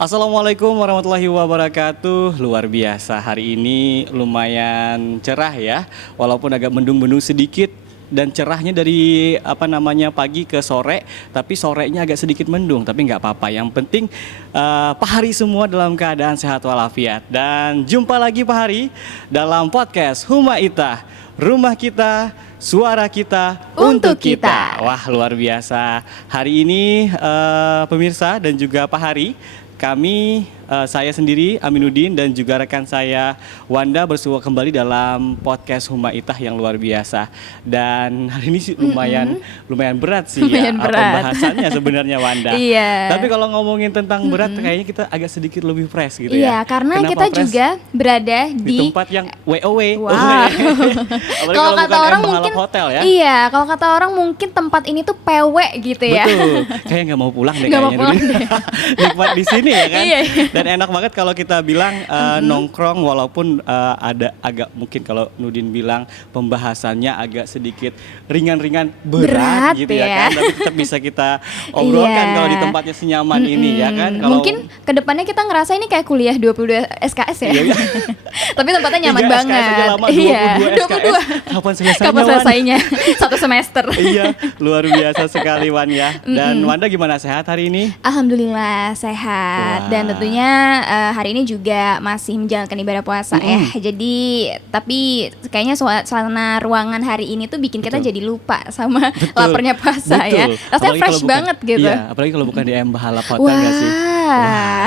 Assalamualaikum warahmatullahi wabarakatuh. Luar biasa, hari ini lumayan cerah ya. Walaupun agak mendung-mendung sedikit dan cerahnya dari pagi ke sore, tapi sorenya agak sedikit mendung, tapi nggak apa-apa. Yang penting Pak Hari semua dalam keadaan sehat walafiat. Dan jumpa lagi Pak Hari dalam podcast Huma Itah, rumah kita, suara kita untuk kita. Wah, luar biasa. Hari ini pemirsa dan juga Pak Hari, kami, saya sendiri Aminuddin dan juga rekan saya Wanda bersua kembali dalam podcast Huma Itah yang luar biasa. Dan hari ini sih lumayan berat sih lumayan ya berat. pembahasannya sebenarnya Wanda. Iya. Tapi kalau ngomongin tentang berat kayaknya kita agak sedikit lebih fresh gitu Iya, ya. karena Kenapa kita fresh? juga berada Di tempat yang WOW. Wow. Apalagi Kalau bukan kata orang Mahalap mungkin hotel ya. Iya, kalau kata orang mungkin tempat ini tuh PW gitu ya. Betul, kayak nggak mau pulang deh Nggak mau kayaknya pulang dulu. Nikmat di sini ya kan. Iya. Dan enak banget kalau kita bilang nongkrong walaupun ada agak mungkin kalau Nudin bilang pembahasannya agak sedikit ringan-ringan berat gitu ya ya. kan. Tapi tetap bisa kita obrolkan Iya. kalau di tempatnya senyaman ini ya kan. Kalau Mungkin kedepannya kita ngerasa ini kayak kuliah 22 SKS ya. Iya, iya. Tapi tempatnya nyaman 3 SKS banget. aja lama, 22 Iya, SKS. Kapan selesainya? Kapan Wan? selesainya? Satu semester. Iya, luar biasa sekali Wan ya. Dan Wanda gimana, sehat hari ini? Alhamdulillah sehat. Wah. Dan tentunya hari ini juga masih menjalankan ibadah puasa ya. Jadi tapi kayaknya suasana ruangan hari ini tuh bikin kita jadi lupa sama laparnya puasa ya. Rasanya Apalagi fresh kalau bukan- banget gitu. Iya, apalagi kalau bukan di Mahalap hotel nggak sih? Wah.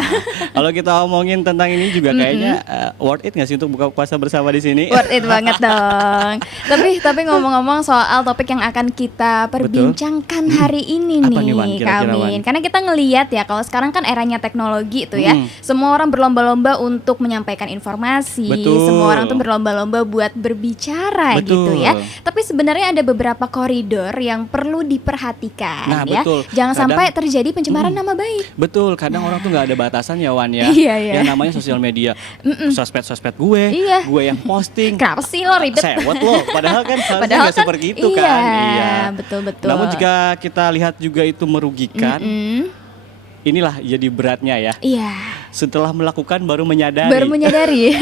Kalau kita omongin tentang ini juga kayaknya worth it nggak sih untuk buka puasa bersama di sini? Worth it banget dong. Tapi ngomong-ngomong soal topik yang akan kita perbincangkan hari ini Apa nih, nih, Wan, kira-kira, Kamin. Wan? Karena kita ngelihat ya kalau sekarang kan eranya teknologi tuh ya. Semua orang berlomba-lomba untuk menyampaikan informasi. Betul. Semua orang tuh berlomba-lomba buat berbicara Betul. gitu ya. Tapi sebenarnya ada beberapa koridor yang perlu diperhatikan Nah, ya. betul. Jangan Kadang- sampai terjadi pencemaran nama baik. Betul, kadang orang tuh nggak ada batasan ya Wan ya. Iya, iya. Yang namanya sosial media, sosmed gue, Iya. gue yang posting. Kenapa sih lo ribet? Sewot lo, padahal kan seharusnya Padahal nggak kan seperti itu iya, kan. betul-betul. Namun jika kita lihat juga itu merugikan, inilah jadi beratnya ya. Iya. Setelah melakukan baru menyadari. Baru menyadari.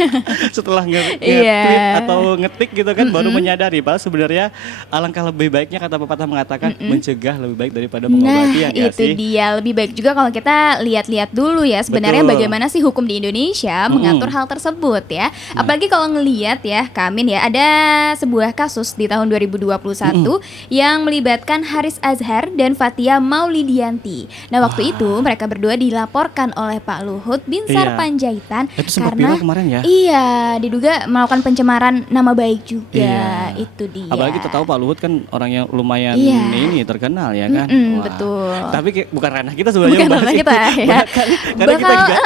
Setelah Iya. nge-tweet atau ngetik gitu kan baru menyadari. Padahal sebenarnya alangkah lebih baiknya kata pepatah mengatakan mencegah lebih baik daripada Nah, mengobati ya nggak itu sih? dia. Lebih baik juga kalau kita lihat-lihat dulu ya sebenarnya Betul. bagaimana sih hukum di Indonesia mengatur hal tersebut ya. Nah. Apalagi kalau ngelihat ya, Kamin ya, ada sebuah kasus di tahun 2021 yang melibatkan Haris Azhar dan Fathia Maulidianti. Nah, waktu itu mereka berdua dilaporkan oleh Pak Luhut Binsar Iya. Panjaitan Itu sempat karena viral kemarin ya. iya, diduga melakukan pencemaran nama baik juga. Iya. Itu dia. Apalagi kita tahu Pak Luhut kan orang yang lumayan Iya. ini terkenal ya kan. Wah. Betul. Tapi bukan ranah kita sebenarnya Bukan membahas ranah itu. kita, ya. Karena kita Bakal, juga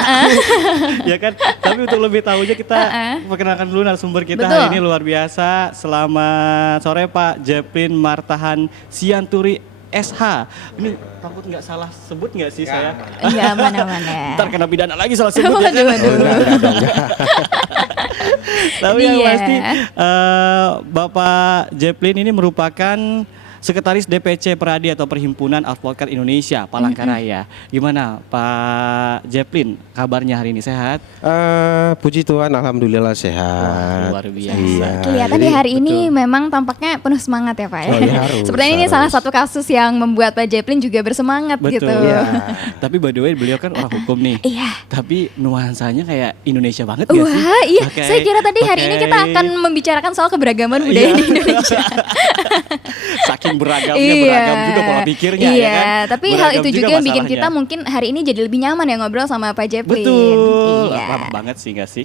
ya kan. Tapi untuk lebih tahunya kita perkenalkan dulu narasumber kita Betul. hari ini luar biasa. Selamat sore Pak Jeplin Martahan Sianturi SH. Ini takut nggak salah sebut nggak sih saya? Enggak aman-aman ya. Ntar kena pidana lagi salah sebut ya kan? Waduh. Tapi yang Iya. pasti Bapak Jeplin ini merupakan Sekretaris DPC Peradi atau Perhimpunan Advokat Indonesia Palangkaraya. Gimana Pak Jeplin kabarnya hari ini, sehat? Puji Tuhan, alhamdulillah Wah, sehat. luar biasa. Iya, Kelihatan jadi di hari ini betul. memang tampaknya penuh semangat ya Pak ya. Oh, iya, harus, Sebenarnya ini harus. salah satu kasus yang membuat Pak Jeplin juga bersemangat Betul. gitu. Iya. Tapi by the way beliau kan orang hukum nih. Iya. Tapi nuansanya kayak Indonesia banget gak sih? Wah, iya. Pakai- Saya kira tadi hari ini kita pakai- akan membicarakan soal keberagaman budaya Iya. di Indonesia. Saking beragamnya beragam juga pola pikirnya iya, ya kan. tapi hal Beragam itu juga yang bikin masalahnya. kita mungkin hari ini jadi lebih nyaman ya ngobrol sama Pak Jeplin. Betul, Iya. lama banget sih nggak sih?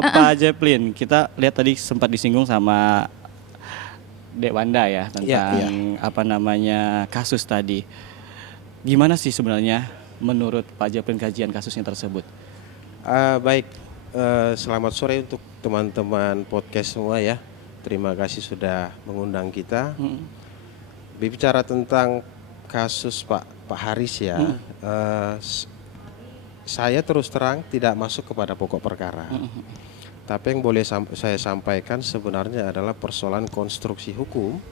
Pak Jeplin, kita lihat tadi sempat disinggung sama Dek Wanda ya tentang apa namanya kasus tadi. Gimana sih sebenarnya menurut Pak Jeplin kajian kasusnya tersebut? Baik, selamat sore untuk teman-teman podcast semua ya. Terima kasih sudah mengundang kita. Berbicara tentang kasus Pak Haris ya, saya terus terang tidak masuk kepada pokok perkara. Tapi yang boleh saya sampaikan sebenarnya adalah persoalan konstruksi hukum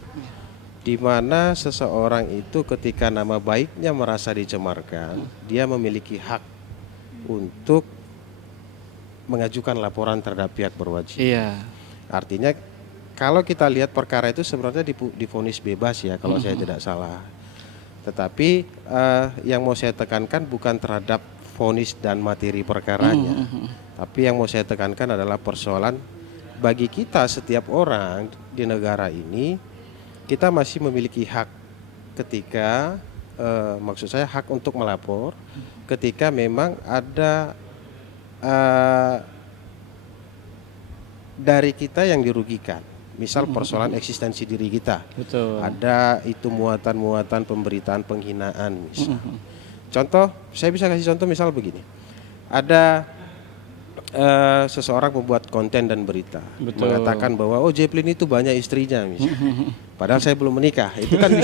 di mana seseorang itu ketika nama baiknya merasa dicemarkan, dia memiliki hak untuk mengajukan laporan terhadap pihak berwajib. Iya. Artinya kalau kita lihat perkara itu sebenarnya divonis bebas ya kalau saya tidak salah. Tetapi yang mau saya tekankan bukan terhadap vonis dan materi perkaranya, tapi yang mau saya tekankan adalah persoalan bagi kita setiap orang di negara ini, kita masih memiliki hak ketika maksud saya hak untuk melapor ketika memang ada dari kita yang dirugikan. Misal persoalan eksistensi diri kita. Betul. Ada itu muatan-muatan pemberitaan penghinaan misal. Contoh, saya bisa kasih contoh misal begini. Ada seseorang membuat konten dan berita. Betul. Mengatakan bahwa oh Jeplin itu banyak istrinya misal. Padahal saya belum menikah. Itu kan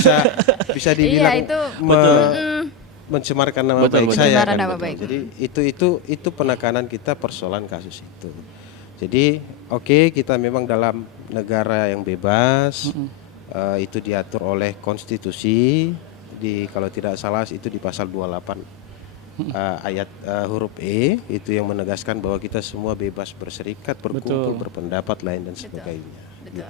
bisa dibilang Iya, itu mencemarkan nama Betul, baik betul. saya Pencemaran kan. nama Betul. baik. Jadi itu penekanan kita persoalan kasus itu. Jadi oke, kita memang dalam negara yang bebas, itu diatur oleh konstitusi di kalau tidak salah itu di pasal 28 ayat huruf E itu yang menegaskan bahwa kita semua bebas berserikat, berkumpul, Betul. berpendapat lain dan sebagainya. Gitu.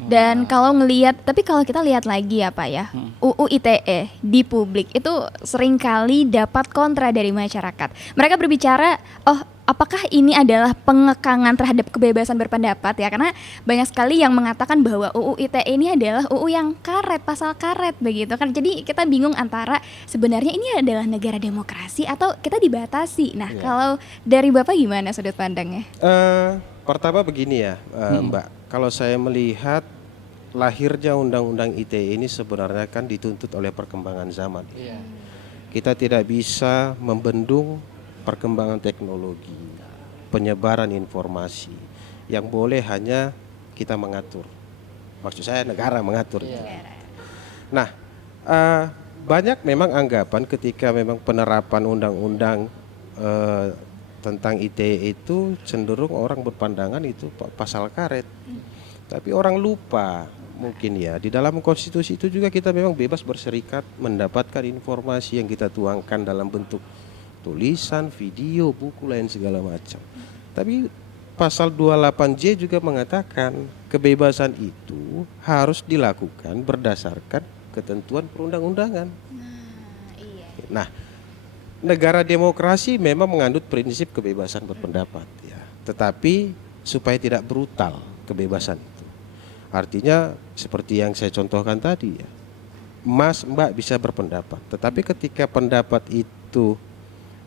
Dan kalau tapi kalau kita lihat lagi ya Pak ya, UU ITE di publik itu seringkali dapat kontra dari masyarakat. Mereka berbicara, oh apakah ini adalah pengekangan terhadap kebebasan berpendapat ya? Karena banyak sekali yang mengatakan bahwa UU ITE ini adalah UU yang karet, pasal karet begitu kan. Jadi kita bingung antara sebenarnya ini adalah negara demokrasi atau kita dibatasi. Nah kalau dari Bapak gimana sudut pandangnya? Pertama begini ya Mbak, kalau saya melihat lahirnya Undang-Undang ITE ini sebenarnya kan dituntut oleh perkembangan zaman. Kita tidak bisa membendung perkembangan teknologi, penyebaran informasi. Yang boleh hanya kita mengatur. Maksud saya negara mengatur. Nah, banyak memang anggapan ketika memang penerapan undang-undang tentang ITE itu cenderung orang berpandangan itu pasal karet. Tapi orang lupa mungkin ya di dalam konstitusi itu juga kita memang bebas berserikat, mendapatkan informasi yang kita tuangkan dalam bentuk tulisan, video, buku lain segala macam. Tapi pasal 28J juga mengatakan kebebasan itu harus dilakukan berdasarkan ketentuan perundang-undangan. Nah, negara demokrasi memang mengandut prinsip kebebasan berpendapat ya. Tetapi supaya tidak brutal kebebasan itu. Artinya seperti yang saya contohkan tadi ya. Mas, Mbak bisa berpendapat, tetapi ketika pendapat itu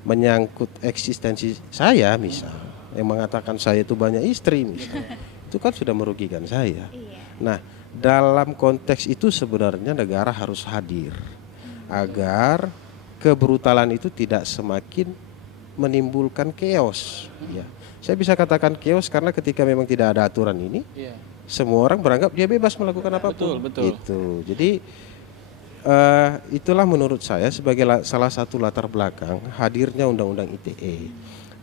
menyangkut eksistensi saya misal, yang mengatakan saya itu banyak istri misal, itu kan sudah merugikan saya. Nah, dalam konteks itu sebenarnya negara harus hadir agar kebrutalan itu tidak semakin menimbulkan chaos. Ya. Saya bisa katakan chaos karena ketika memang tidak ada aturan ini, semua orang beranggap dia bebas melakukan apapun. Betul. Gitu. Jadi itulah menurut saya sebagai salah satu latar belakang hadirnya Undang-Undang ITE.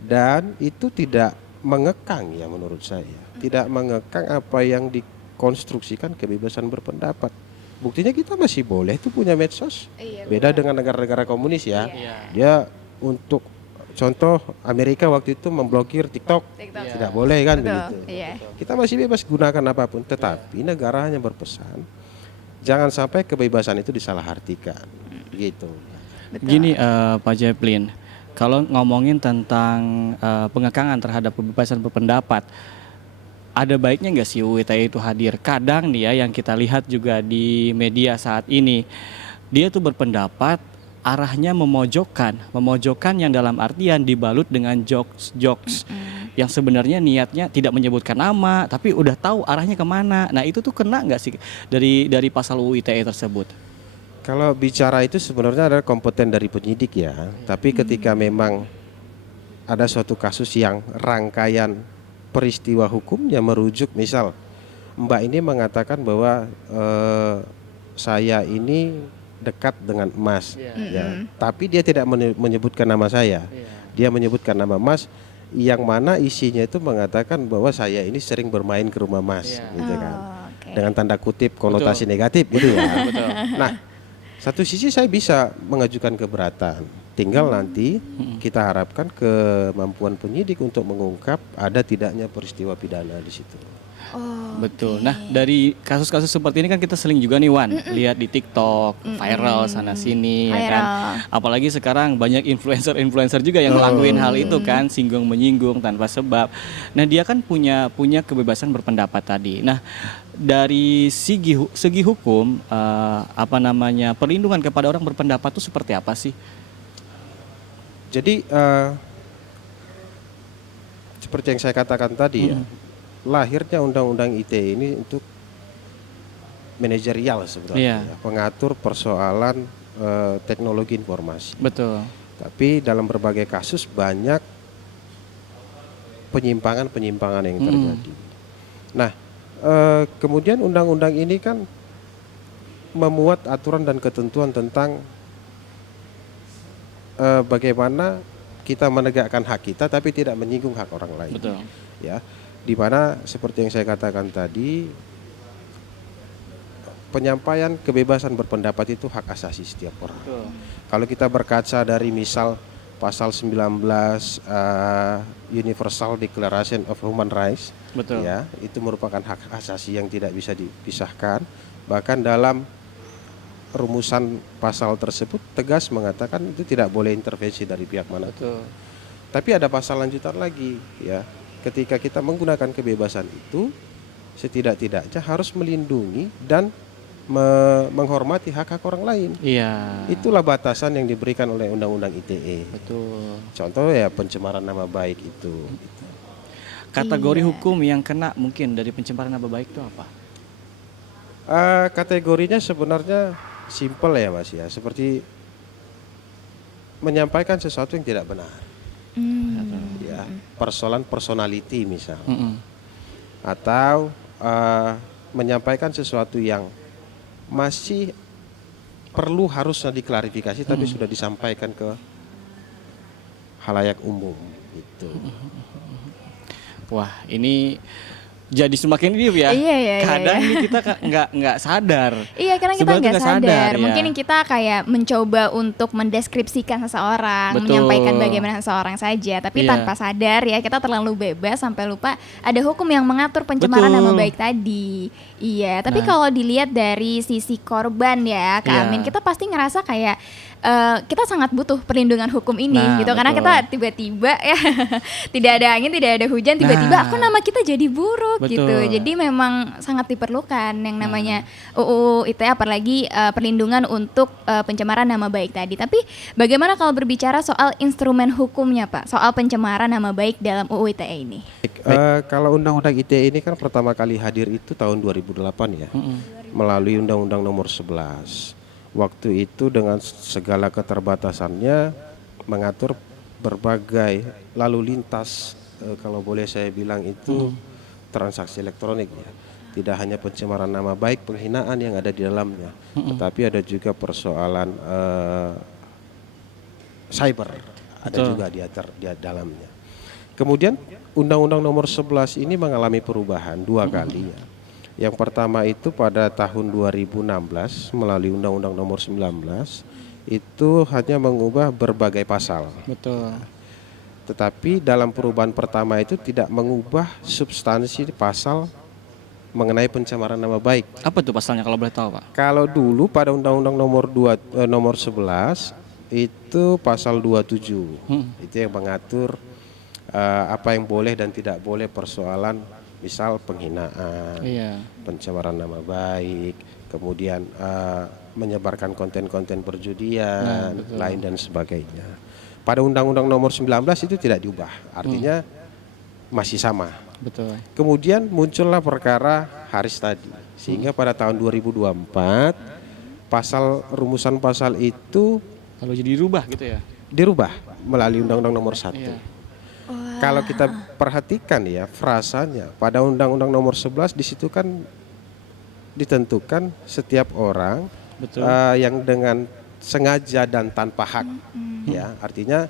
Dan itu tidak mengekang ya menurut saya. Tidak mengekang apa yang dikonstruksikan kebebasan berpendapat. Buktinya kita masih boleh tuh punya medsos. Beda dengan negara-negara komunis ya. Dia untuk contoh Amerika waktu itu memblokir TikTok. Tidak boleh kan begitu. Kita masih bebas gunakan apapun, tetapi negara hanya berpesan jangan sampai kebebasan itu disalahartikan. Gitu. Gini Pak Jeplin, kalau ngomongin tentang pengekangan terhadap kebebasan berpendapat, ada baiknya nggak sih UU ITE itu hadir? Kadang nih ya yang kita lihat juga di media saat ini, dia tuh berpendapat arahnya memojokkan yang dalam artian dibalut dengan jokes yang sebenarnya niatnya tidak menyebutkan nama, tapi udah tahu arahnya kemana. Nah itu tuh kena nggak sih dari pasal UU ITE tersebut? Kalau bicara itu sebenarnya adalah kompeten dari penyidik ya. Tapi ketika memang ada suatu kasus yang rangkaian peristiwa hukumnya merujuk, misal Mbak ini mengatakan bahwa saya ini dekat dengan Mas, ya. Tapi dia tidak menyebutkan nama saya. Dia menyebutkan nama Mas, yang mana isinya itu mengatakan bahwa saya ini sering bermain ke rumah Mas, gitu kan. dengan tanda kutip konotasi negatif gitu ya. Betul. Nah, satu sisi saya bisa mengajukan keberatan. Tinggal nanti kita harapkan kemampuan penyidik untuk mengungkap ada tidaknya peristiwa pidana di situ. Betul. Nah, dari kasus-kasus seperti ini kan kita sering juga nih Wan, lihat di TikTok, viral sana sini ya kan. Apalagi sekarang banyak influencer juga yang ngelakuin hal itu kan, singgung menyinggung tanpa sebab. Nah, dia kan punya kebebasan berpendapat tadi. Nah, dari segi hukum perlindungan kepada orang berpendapat itu seperti apa sih? Jadi seperti yang saya katakan tadi ya, lahirnya Undang-Undang ITE ini untuk manajerial sebenarnya, ya, pengatur persoalan teknologi informasi. Betul. Tapi dalam berbagai kasus banyak penyimpangan yang terjadi. Nah, kemudian undang-undang ini kan memuat aturan dan ketentuan tentang bagaimana kita menegakkan hak kita tapi tidak menyinggung hak orang lain. Betul. Ya, di mana seperti yang saya katakan tadi, penyampaian kebebasan berpendapat itu hak asasi setiap orang. Betul. Kalau kita berkaca dari misal pasal 19 Universal Declaration of Human Rights, Betul. ya, itu merupakan hak asasi yang tidak bisa dipisahkan. Bahkan dalam rumusan pasal tersebut tegas mengatakan itu tidak boleh intervensi dari pihak mana. Betul. Tapi ada pasal lanjutan lagi, ya. Ketika kita menggunakan kebebasan itu, setidak-tidaknya harus melindungi dan menghormati hak-hak orang lain. Iya. Itulah batasan yang diberikan oleh Undang-Undang ITE. Betul. Contoh ya pencemaran nama baik itu. Kategori hukum yang kena mungkin dari pencemaran nama baik itu apa? Kategorinya sebenarnya simpel ya Mas ya, seperti menyampaikan sesuatu yang tidak benar. Ya, persoalan personality misal. Atau menyampaikan sesuatu yang masih perlu harusnya diklarifikasi tapi sudah disampaikan ke khalayak umum itu. Wah, ini jadi semakin deep ya. Iya. Kadang ini kita nggak sadar. Iya, karena kita Sebenarnya nggak sadar. ya. Mungkin kita kayak mencoba untuk mendeskripsikan seseorang, Betul. menyampaikan bagaimana seseorang saja, tapi Iya. tanpa sadar ya kita terlalu bebas sampai lupa ada hukum yang mengatur pencemaran Betul. nama baik tadi. Iya, tapi Nah. kalau dilihat dari sisi korban ya, Kak Iya. Amin, kita pasti ngerasa kayak kita sangat butuh perlindungan hukum ini Nah, gitu, karena betul. kita tiba-tiba ya tidak ada angin, tidak ada hujan, tiba-tiba Nah. aku nama kita jadi buruk gitu. Betul. Jadi memang sangat diperlukan yang namanya UU ITE, apalagi perlindungan untuk pencemaran nama baik tadi. Tapi bagaimana kalau berbicara soal instrumen hukumnya, Pak? Soal pencemaran nama baik dalam UU ITE ini? Kalau Undang-Undang ITE ini kan pertama kali hadir itu tahun 2008 ya, melalui Undang-Undang Nomor 11. Waktu itu dengan segala keterbatasannya mengatur berbagai lalu lintas, kalau boleh saya bilang itu transaksi elektronik ya. Tidak hanya pencemaran nama baik, penghinaan yang ada di dalamnya, tetapi ada juga persoalan cyber, ada juga di dalamnya. Kemudian Undang-Undang Nomor 11 ini mengalami perubahan dua kali ya. Yang pertama itu pada tahun 2016 melalui Undang-Undang Nomor 19 itu hanya mengubah berbagai pasal. Betul. Tetapi dalam perubahan pertama itu tidak mengubah substansi pasal mengenai pencemaran nama baik. Apa tuh pasalnya kalau boleh tahu, Pak? Kalau dulu pada Undang-Undang Nomor 11 itu pasal 27. Itu yang mengatur apa yang boleh dan tidak boleh persoalan misal penghinaan, pencemaran nama baik, kemudian menyebarkan konten-konten perjudian, lain dan sebagainya. Pada Undang-Undang Nomor 19 itu tidak diubah, artinya masih sama. Betul. Kemudian muncullah perkara Haris tadi, sehingga pada tahun 2024 rumusan pasal itu Kalau jadi dirubah gitu ya? dirubah melalui Undang-Undang Nomor 1. Kalau kita perhatikan ya frasanya pada Undang-Undang Nomor 11 di situ kan ditentukan setiap orang yang dengan sengaja dan tanpa hak, ya artinya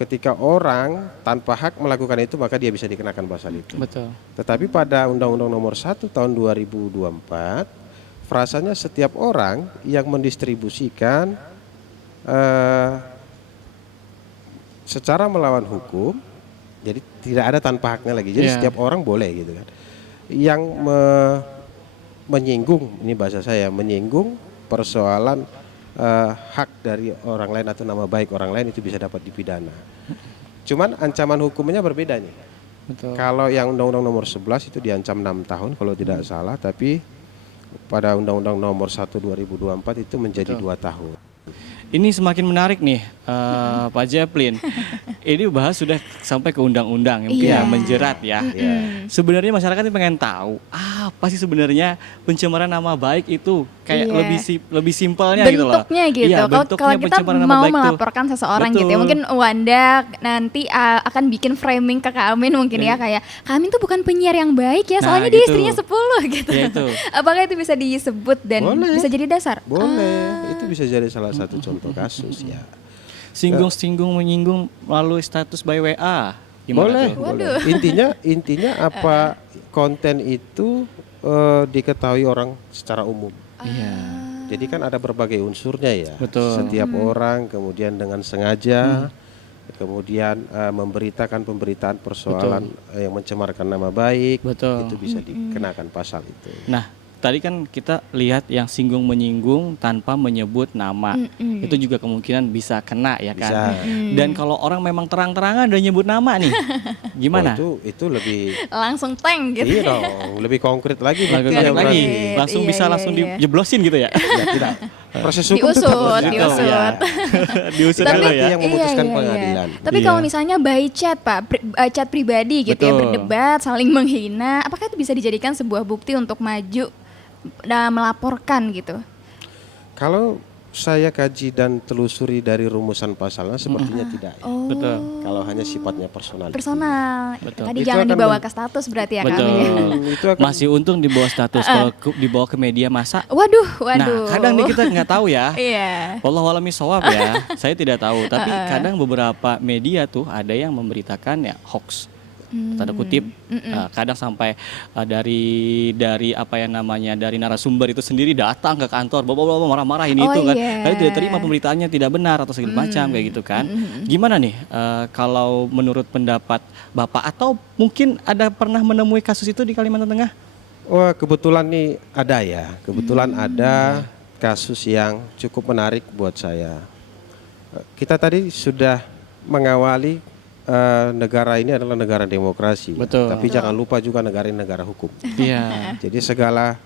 ketika orang tanpa hak melakukan itu maka dia bisa dikenakan pasal itu. Betul. Tetapi pada Undang-Undang Nomor 1 Tahun 2024 frasanya setiap orang yang mendistribusikan secara melawan hukum, jadi tidak ada tanpa haknya lagi. Jadi setiap orang boleh gitu kan. Yang menyinggung, ini bahasa saya, menyinggung persoalan hak dari orang lain atau nama baik orang lain itu bisa dapat dipidana. Cuman ancaman hukumnya berbeda nih. Betul. Kalau yang Undang-Undang Nomor 11 itu diancam 6 tahun kalau tidak salah, tapi pada Undang-Undang Nomor 1 2024 itu menjadi 2 tahun. Ini semakin menarik nih, Pak Jeplin. Ini bahas sudah sampai ke undang-undang, mungkin ya menjerat ya. Sebenarnya masyarakat ini pengen tahu apa sih sebenarnya pencemaran nama baik itu, kayak lebih simpelnya gitu loh. Bentuknya gitu. Iya, Kalau kita mau melaporkan seseorang gitu ya, mungkin Wanda nanti akan bikin framing ke Kak Amin mungkin ya, kayak Kak Amin tuh bukan penyiar yang baik ya, soalnya dia istrinya 10 gitu. Ya, itu. Apakah itu bisa disebut dan bisa jadi dasar? Boleh, itu bisa jadi salah satu contoh kasus ya. Singgung-singgung menyinggung melalui status by WA. Gimana Boleh, tuh? boleh. Intinya apa konten itu diketahui orang secara umum. Iya. Jadi kan ada berbagai unsurnya ya. Betul. Setiap orang kemudian dengan sengaja kemudian memberitakan pemberitaan persoalan yang mencemarkan nama baik, Betul. itu bisa dikenakan pasal itu. Nah, tadi kan kita lihat yang singgung menyinggung tanpa menyebut nama. Itu juga kemungkinan bisa kena ya kan. Bisa. Dan kalau orang memang terang-terangan udah nyebut nama nih. Gimana? Itu lebih Langsung tank gitu. iya dong, lebih konkret lagi. Konkret buktinya lagi. berarti. Langsung bisa langsung dijeblosin gitu ya. Ya, tidak. Proses hukum tetap harus Diusut. dilakukan. Ya. Diusut Tapi- dulu ya. yang memutuskan pengadilan. Tapi Iya. kalau misalnya by chat Pak, chat pribadi gitu ya, Betul. berdebat, saling menghina, apakah itu bisa dijadikan sebuah bukti untuk maju dan melaporkan gitu? Kalau saya kaji dan telusuri dari rumusan pasalnya sepertinya tidak ya. Oh, Betul. Kalau hanya sifatnya personal. personal. Betul. Tadi Itu jangan akan dibawa ke status berarti ya Kak Betul. Amin ya. Itu akan Masih untung di bawah status. Kalau dibawa ke media massa. Waduh. Nah, kadang nih kita nggak tahu ya. Iya. Wallahualam bishawab ya. Saya tidak tahu, tapi kadang beberapa media tuh ada yang memberitakan ya hoax. Tanda kutip, kadang sampai dari apa yang namanya dari narasumber itu sendiri datang ke kantor, bawa marah-marah ini Oh, itu kan, iya. karena tidak terima pemberitaannya tidak benar atau segala macam kayak gitu kan. Gimana nih kalau menurut pendapat Bapak atau mungkin ada pernah menemui kasus itu di Kalimantan Tengah? Wah, kebetulan nih ada ya. Kebetulan ada kasus yang cukup menarik buat saya. Kita tadi sudah mengawali negara ini adalah negara demokrasi. Betul. Tapi jangan lupa juga negara ini negara hukum. Iya. Jadi segala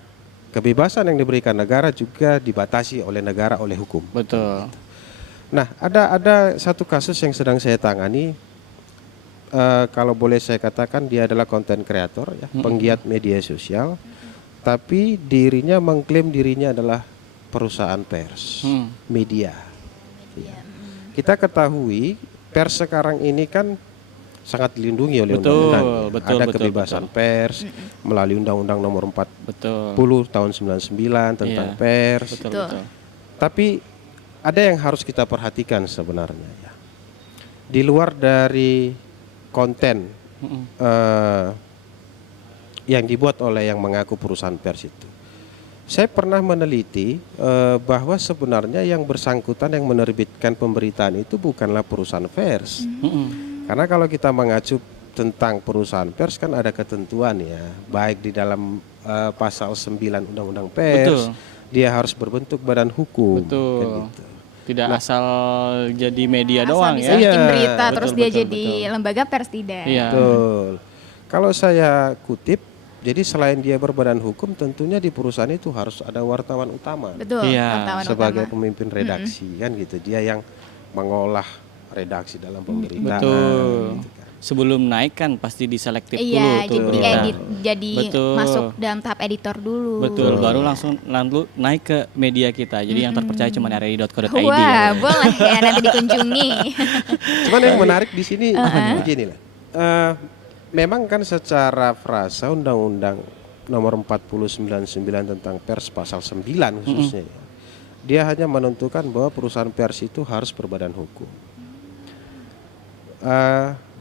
kebebasan yang diberikan negara juga dibatasi oleh negara oleh hukum. Betul. Nah, ada satu kasus yang sedang saya tangani. Kalau boleh saya katakan dia adalah konten kreator ya, penggiat media sosial. Tapi dirinya mengklaim dirinya adalah perusahaan pers, media. Ya. Kita ketahui pers sekarang ini kan sangat dilindungi oleh Betul, undang-undang. betul, Ada betul, kebebasan pers melalui Undang-Undang Nomor 40 Betul. tahun 99 tentang Iya. pers. Betul, Betul. betul. Tapi ada yang harus kita perhatikan sebenarnya ya. Di luar dari konten yang dibuat oleh yang mengaku perusahaan pers itu. Saya pernah meneliti bahwa sebenarnya yang bersangkutan yang menerbitkan pemberitaan itu bukanlah perusahaan pers. Karena kalau kita mengacu tentang perusahaan pers kan ada ketentuan ya, baik di dalam pasal 9 Undang-Undang Pers, Betul. dia harus berbentuk badan hukum. Betul. kan gitu. Tidak asal jadi media Asal doang bisa ya. bikin Iya, berita terus betul, dia betul, jadi lembaga pers tidak. Iya. Betul. Kalau saya kutip, jadi selain dia berbadan hukum, tentunya di perusahaan itu harus ada wartawan utama Betul. Iya, wartawan sebagai utama. pemimpin redaksi kan gitu. Dia yang mengolah redaksi dalam pemberitaan. Betul. gitu kan. Sebelum naik kan pasti diselektif Iya, dulu tuh jadi berita. edit, jadi Betul. masuk dalam tahap editor dulu. Betul, baru langsung naik ke media kita. Jadi yang terpercaya cuma rri.co.id. Wah, boleh ya nanti dikunjungi. Cuman yang menarik di sini begini lah. Memang kan secara frasa Undang-Undang Nomor 4099 tentang pers pasal 9 khususnya ya, dia hanya menentukan bahwa perusahaan pers itu harus berbadan hukum.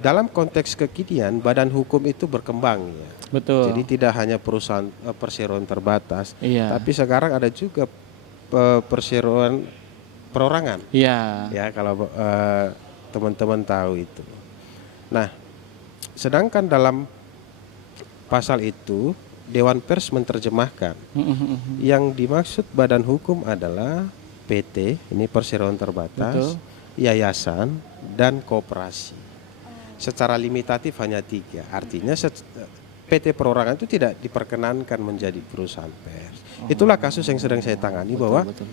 dalam konteks kekinian badan hukum itu berkembang ya. Betul. Jadi tidak hanya perusahaan perseroan terbatas, Iya. tapi sekarang ada juga perseroan perorangan. Iya. Ya kalau teman-teman tahu itu. Nah, sedangkan dalam pasal itu Dewan Pers menerjemahkan yang dimaksud badan hukum adalah PT, ini perseroan terbatas, Betul. yayasan dan koperasi. Secara limitatif hanya 3. Artinya PT perorangan itu tidak diperkenankan menjadi perusahaan pers. Itulah kasus yang sedang saya tangani bahwa Betul.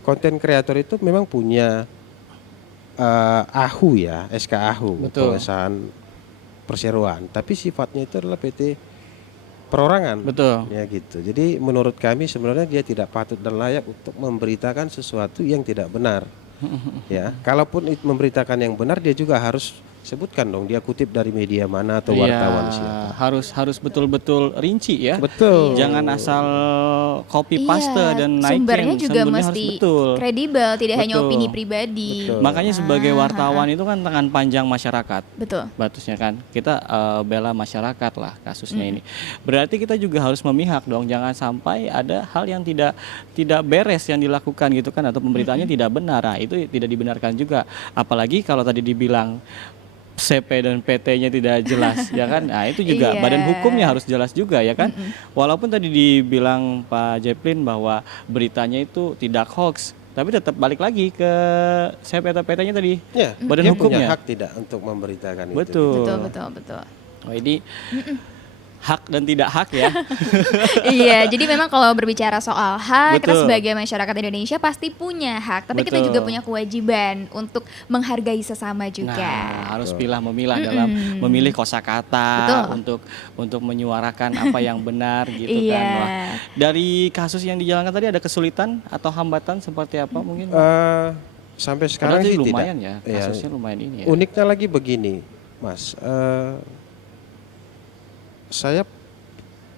konten kreator itu memang punya AHU ya, SK AHU, Betul. perusahaan perseroan, tapi sifatnya itu adalah PT perorangan. Betul. Ya gitu. Jadi menurut kami sebenarnya dia tidak patut dan layak untuk memberitakan sesuatu yang tidak benar. Ya, kalaupun memberitakan yang benar dia juga harus sebutkan dong dia kutip dari media mana atau wartawan siapa. Harus betul-betul rinci ya. Betul. Jangan asal copy paste dan naikin. Sumbernya juga Sumbernya mesti harus betul. kredibel, tidak hanya Betul. opini pribadi. Betul. Makanya sebagai wartawan itu kan tangan panjang masyarakat. Betul. Batusnya kan kita bela masyarakat lah kasusnya ini. Berarti kita juga harus memihak dong, jangan sampai ada hal yang tidak beres yang dilakukan gitu kan, atau pemberitaannya tidak benar. Nah, itu tidak dibenarkan juga. Apalagi kalau tadi dibilang CP dan PT-nya tidak jelas ya kan. Nah, itu juga Iya. badan hukumnya harus jelas juga ya kan. Walaupun tadi dibilang Pak Jeplin bahwa beritanya itu tidak hoax, tapi tetap balik lagi ke CP atau PT-nya tadi. Ya, Badan dia hukumnya. punya hak tidak untuk memberitakan itu. Betul. Betul. Oh, ini hak dan tidak hak ya. Iya, jadi memang kalau berbicara soal hak, kita Betul. sebagai masyarakat Indonesia pasti punya hak, tapi kita Betul. juga punya kewajiban untuk menghargai sesama juga. Nah, harus pilah-memilah dalam memilih kosakata untuk menyuarakan apa yang benar gitu kan. Iya. Wah, dari kasus yang dijalankan tadi ada kesulitan atau hambatan seperti apa mungkin? Sampai sekarang Padahal sih lumayan tidak. ya, kasusnya lumayan ini ya. Uniknya lagi begini, Mas. Saya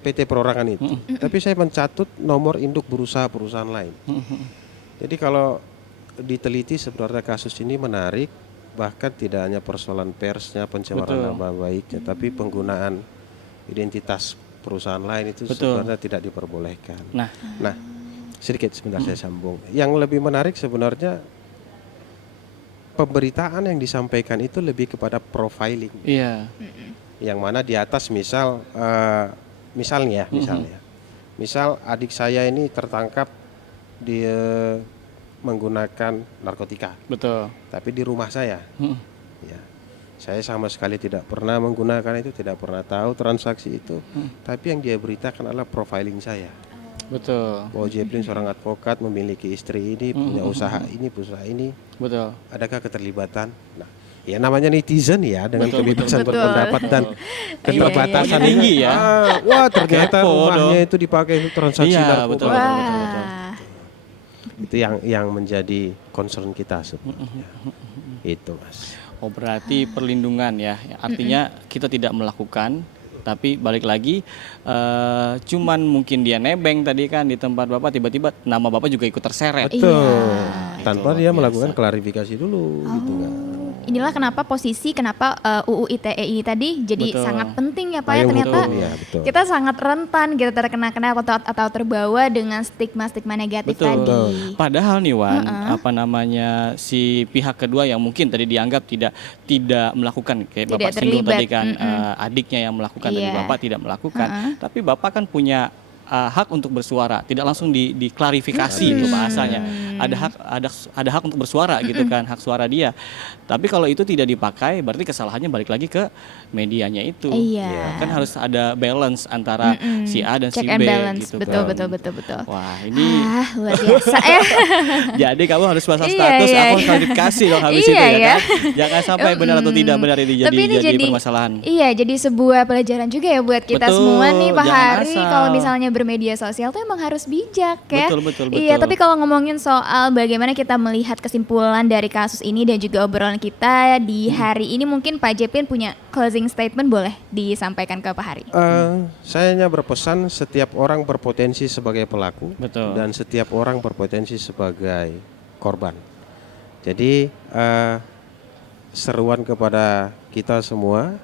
PT perorangan itu, tapi saya mencatut nomor induk berusaha perusahaan lain. Jadi kalau diteliti sebenarnya kasus ini menarik, bahkan tidak hanya persoalan persnya, pencemaran Betul. nama baiknya, tapi penggunaan identitas perusahaan lain itu Betul. sebenarnya tidak diperbolehkan. Nah, Nah, sedikit sebentar saya sambung. Yang lebih menarik sebenarnya pemberitaan yang disampaikan itu lebih kepada profiling. iya. Yang mana di atas misalnya adik saya ini tertangkap dia menggunakan narkotika, Betul. tapi di rumah saya, ya, saya sama sekali tidak pernah menggunakan itu, tidak pernah tahu transaksi itu, tapi yang dia beritakan adalah profiling saya. Betul. Bahwa Jeplin seorang advokat, memiliki istri ini, punya usaha ini, Betul. adakah keterlibatan? Nah, ya namanya netizen ya, dengan Betul, kebebasan betul. berpendapat dan keterbatasan Iya, tinggi ya. Wah, ternyata Kepo rumahnya dong. itu dipakai untuk transaksi Iya, narkoba. betul. Wah. Itu yang menjadi concern kita sebenarnya. Itu, Mas. Oh, berarti perlindungan ya. Artinya kita tidak melakukan, tapi balik lagi cuman mungkin dia nebeng tadi kan di tempat Bapak, tiba-tiba nama Bapak juga ikut terseret. Betul. Tanpa Itu dia luar melakukan biasa. klarifikasi dulu gitu kan. Inilah kenapa UU ITE ini tadi jadi Betul. sangat penting ya Pak ya, Payung ternyata hukum, ya, betul. kita sangat rentan gitu terkena atau terbawa dengan stigma-stigma negatif Betul. tadi. Padahal nih Wan, apa namanya si pihak kedua yang mungkin tadi dianggap tidak melakukan kayak Tidak Bapak singgung terlibat. tadi kan adiknya yang melakukan tapi Iya. Bapak tidak melakukan. Tapi Bapak kan punya hak untuk bersuara, tidak langsung diklarifikasi itu bahasanya. Ada hak untuk bersuara gitu kan, hak suara dia. Tapi kalau itu tidak dipakai, berarti kesalahannya balik lagi ke medianya itu. Iya. Kan harus ada balance antara si A dan Check si and B balance, gitu betul, kan. betul. Wah, ini Luar biasa ya. jadi kamu harus pasang Iya, status, iya, aku iya. klarifikasi dong habis Iya, itu ya ya. kan. Jangan sampai benar atau tidak benar ini Tapi ini jadi permasalahan. Iya, jadi sebuah pelajaran juga ya buat kita Betul, semua nih Pak jangan Hari. asal. Kalau misalnya bermedia sosial tuh emang harus bijak ya. Betul. Iya, tapi kalau ngomongin soal bagaimana kita melihat kesimpulan dari kasus ini dan juga obrolan kita di hari ini, mungkin Pak Jeplin punya closing statement, boleh disampaikan ke Pak Hari. Saya hanya berpesan setiap orang berpotensi sebagai pelaku Betul. dan setiap orang berpotensi sebagai korban. Jadi seruan kepada kita semua,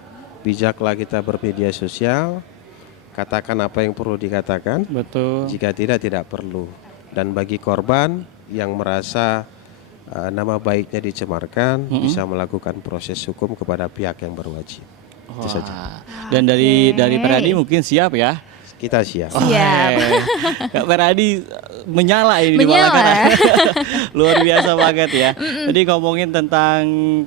bijaklah kita bermedia sosial, katakan apa yang perlu dikatakan, Betul. jika tidak perlu. Dan bagi korban yang merasa nama baiknya dicemarkan, bisa melakukan proses hukum kepada pihak yang berwajib. Itu saja. Wah. Dan dari Peradi mungkin siap ya. Kita siap. Siap. Kak Peradi menyala ini di Menyala. Malakara. Luar biasa banget ya. Tadi ngomongin tentang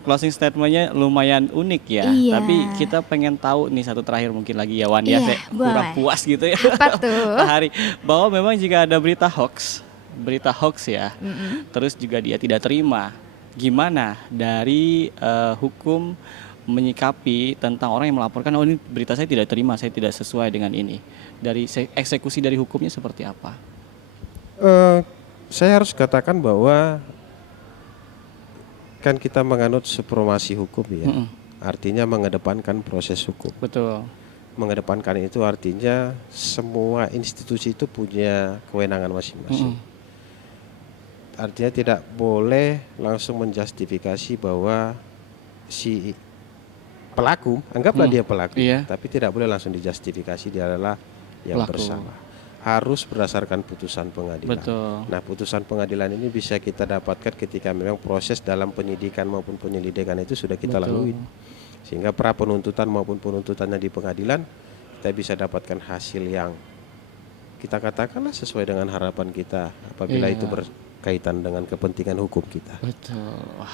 closing statementnya lumayan unik ya. Iya. Tapi kita pengen tahu nih satu terakhir mungkin lagi ya Wan ya. Iya, Saya kurang boleh. puas gitu ya. Apa tuh? Pak Hari, bahwa memang jika ada berita hoax ya, terus juga dia tidak terima, gimana dari hukum menyikapi tentang orang yang melaporkan, oh ini berita saya tidak terima, saya tidak sesuai dengan ini. Dari eksekusi dari hukumnya seperti apa? Saya harus katakan bahwa kan kita menganut supremasi hukum ya, artinya mengedepankan proses hukum. Betul. Mengedepankan itu artinya semua institusi itu punya kewenangan masing-masing. Artinya tidak boleh langsung menjustifikasi bahwa si pelaku, anggaplah dia pelaku, Iya. tapi tidak boleh langsung dijustifikasi dia adalah yang Pelaku. bersalah. Harus berdasarkan putusan pengadilan. Betul. Nah, putusan pengadilan ini bisa kita dapatkan ketika memang proses dalam penyidikan maupun penyelidikan itu sudah kita lalui. Sehingga pra penuntutan maupun penuntutannya di pengadilan kita bisa dapatkan hasil yang kita katakanlah sesuai dengan harapan kita apabila Iya. itu berkaitan dengan kepentingan hukum kita. Betul. Wah.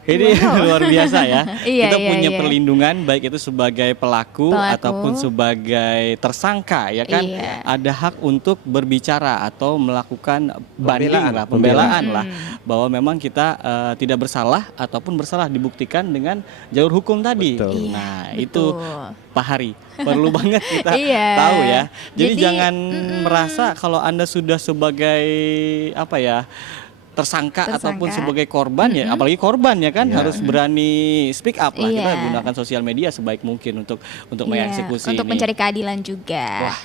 Ini luar biasa ya. Iya, Kita iya, punya iya. perlindungan baik itu sebagai pelaku ataupun sebagai tersangka ya kan. Iya. Ada hak untuk berbicara atau melakukan banding Pembelaan. lah, pembelaan lah bahwa memang kita tidak bersalah ataupun bersalah dibuktikan dengan jalur hukum tadi. Betul. Iya, Nah, betul. itu Pak Hari perlu banget kita Iya. tahu ya. Jadi Jadi, jangan merasa kalau Anda sudah sebagai apa ya tersangka ataupun sebagai korban ya, apalagi korban ya kan harus berani speak up lah. Kita Iya. gunakan sosial media sebaik mungkin untuk Iya, mengeksekusi untuk ini. mencari keadilan juga. Wah,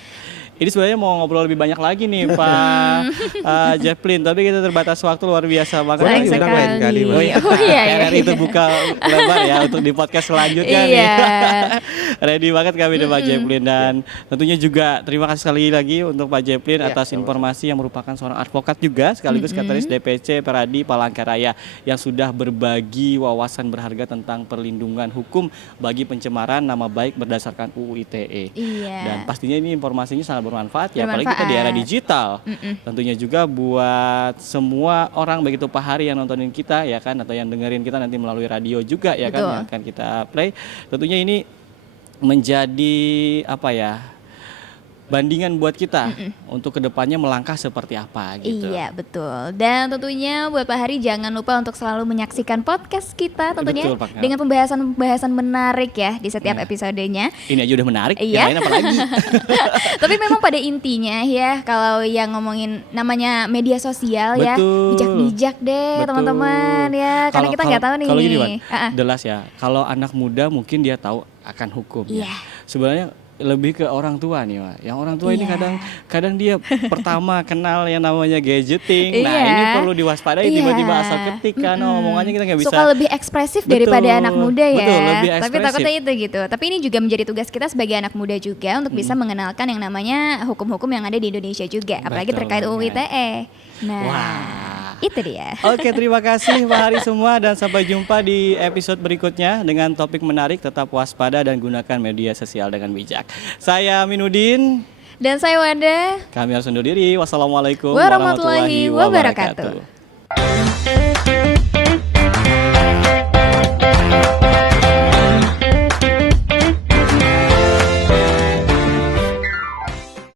ini sebenarnya mau ngobrol lebih banyak lagi nih Pak Jefflin, tapi kita terbatas waktu luar biasa banget. Boleh Sayang diundang lain kali, sekali. Mbak. Oh iya, iya, RRI itu buka lebar ya untuk di podcast selanjutnya nih. Iya. Ready banget kami dengan Pak Jefflin dan tentunya juga terima kasih sekali lagi untuk Pak Jefflin atas informasi yang merupakan seorang advokat juga sekaligus Sekretaris DPC Peradi Palangkaraya yang sudah berbagi wawasan berharga tentang perlindungan hukum bagi pencemaran nama baik berdasarkan UU ITE. Iya. Dan pastinya ini informasinya sangat bermanfaat ya, apalagi kita di era digital. Tentunya juga buat semua orang baik itu Pak Hari yang nontonin kita ya kan atau yang dengerin kita nanti melalui radio juga ya kan Betul. yang akan kita play. Tentunya ini menjadi apa ya? Bandingan buat kita untuk kedepannya melangkah seperti apa gitu. Iya, betul. Dan tentunya buat Pak Hari jangan lupa untuk selalu menyaksikan podcast kita tentunya Betul, Pak. dengan pembahasan-pembahasan menarik ya di setiap episodenya. Ini aja udah menarik, Iya. yang lain apa lagi? Tapi memang pada intinya ya kalau yang ngomongin namanya media sosial ya, Betul. bijak-bijak deh Betul. teman-teman ya. Karena kita nggak tahu nih. Kalau gini, Wan, Ah, ah. jelas ya. Kalau anak muda mungkin dia tahu akan hukum. Iya. Sebenarnya lebih ke orang tua nih, Wak. Yang orang tua ini Iya. kadang dia pertama kenal yang namanya gadgeting. Nah, Iya. ini perlu diwaspadai Iya. tiba-tiba asal ketik kan omongannya kita nggak bisa. Suka lebih ekspresif Betul. daripada anak muda ya. Betul, lebih Tapi ekspresif. takutnya itu gitu. Tapi ini juga menjadi tugas kita sebagai anak muda juga untuk bisa mengenalkan yang namanya hukum-hukum yang ada di Indonesia juga, apalagi Betul terkait UU banget. ITE. Nah, Wah. itu dia. Oke, terima kasih Pak Hari semua dan sampai jumpa di episode berikutnya dengan topik menarik. Tetap waspada dan gunakan media sosial dengan bijak. Saya Aminuddin. Dan saya Wanda. Kami harus undur diri. Wassalamualaikum Warahmatullahi wabarakatuh.